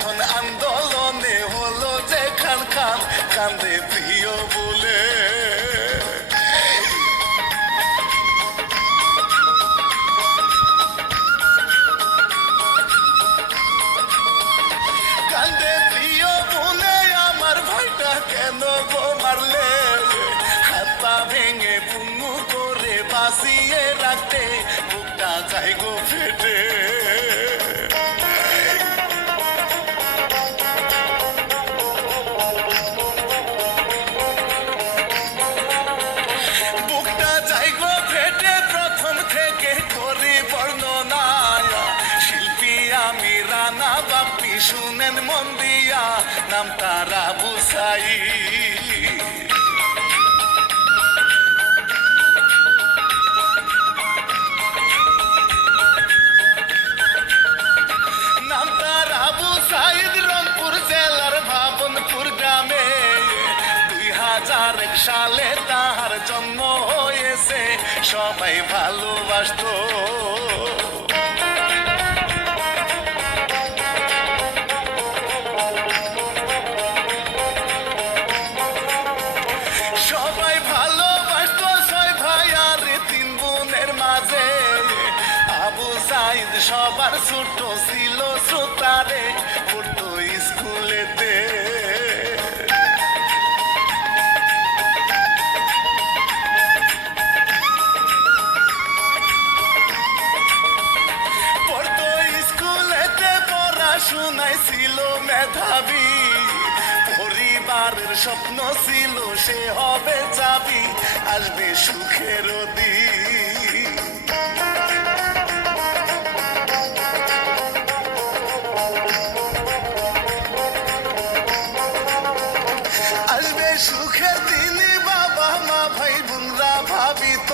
ধন আন্দোলনে হলো যে খান খান কান্দে প্রিয় বলে কেন গো মারলে হাতা ভেঙে পুঙ্গু করে বাসিয়ে রাখতে বুকটা চাই গো ফেটে। শুনেন মন দিয়া নাম তারা গ্রামে। দুই হাজার সালে তাহার জন্ম হয়েছে সবাই ভালোবাসতো। সবার ছোট ছিল শ্রোতারে পড়তো স্কুলেতে। পড়তো স্কুলেতে পড়াশোনায় ছিল মেধাবী, পরিবারের স্বপ্ন ছিল সে হবে যাবি আসবে সুখে সুখে তিনি বাবা মা ভাই বোনরা ভাবিত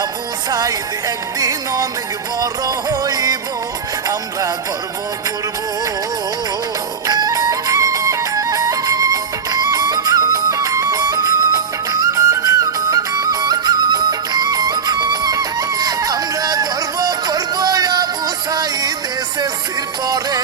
আবু সাইদ একদিন অনেক বড় হইব, আমরা গর্ব করব। আমরা গর্ব করব আবু সাইদ এসেছির পরে।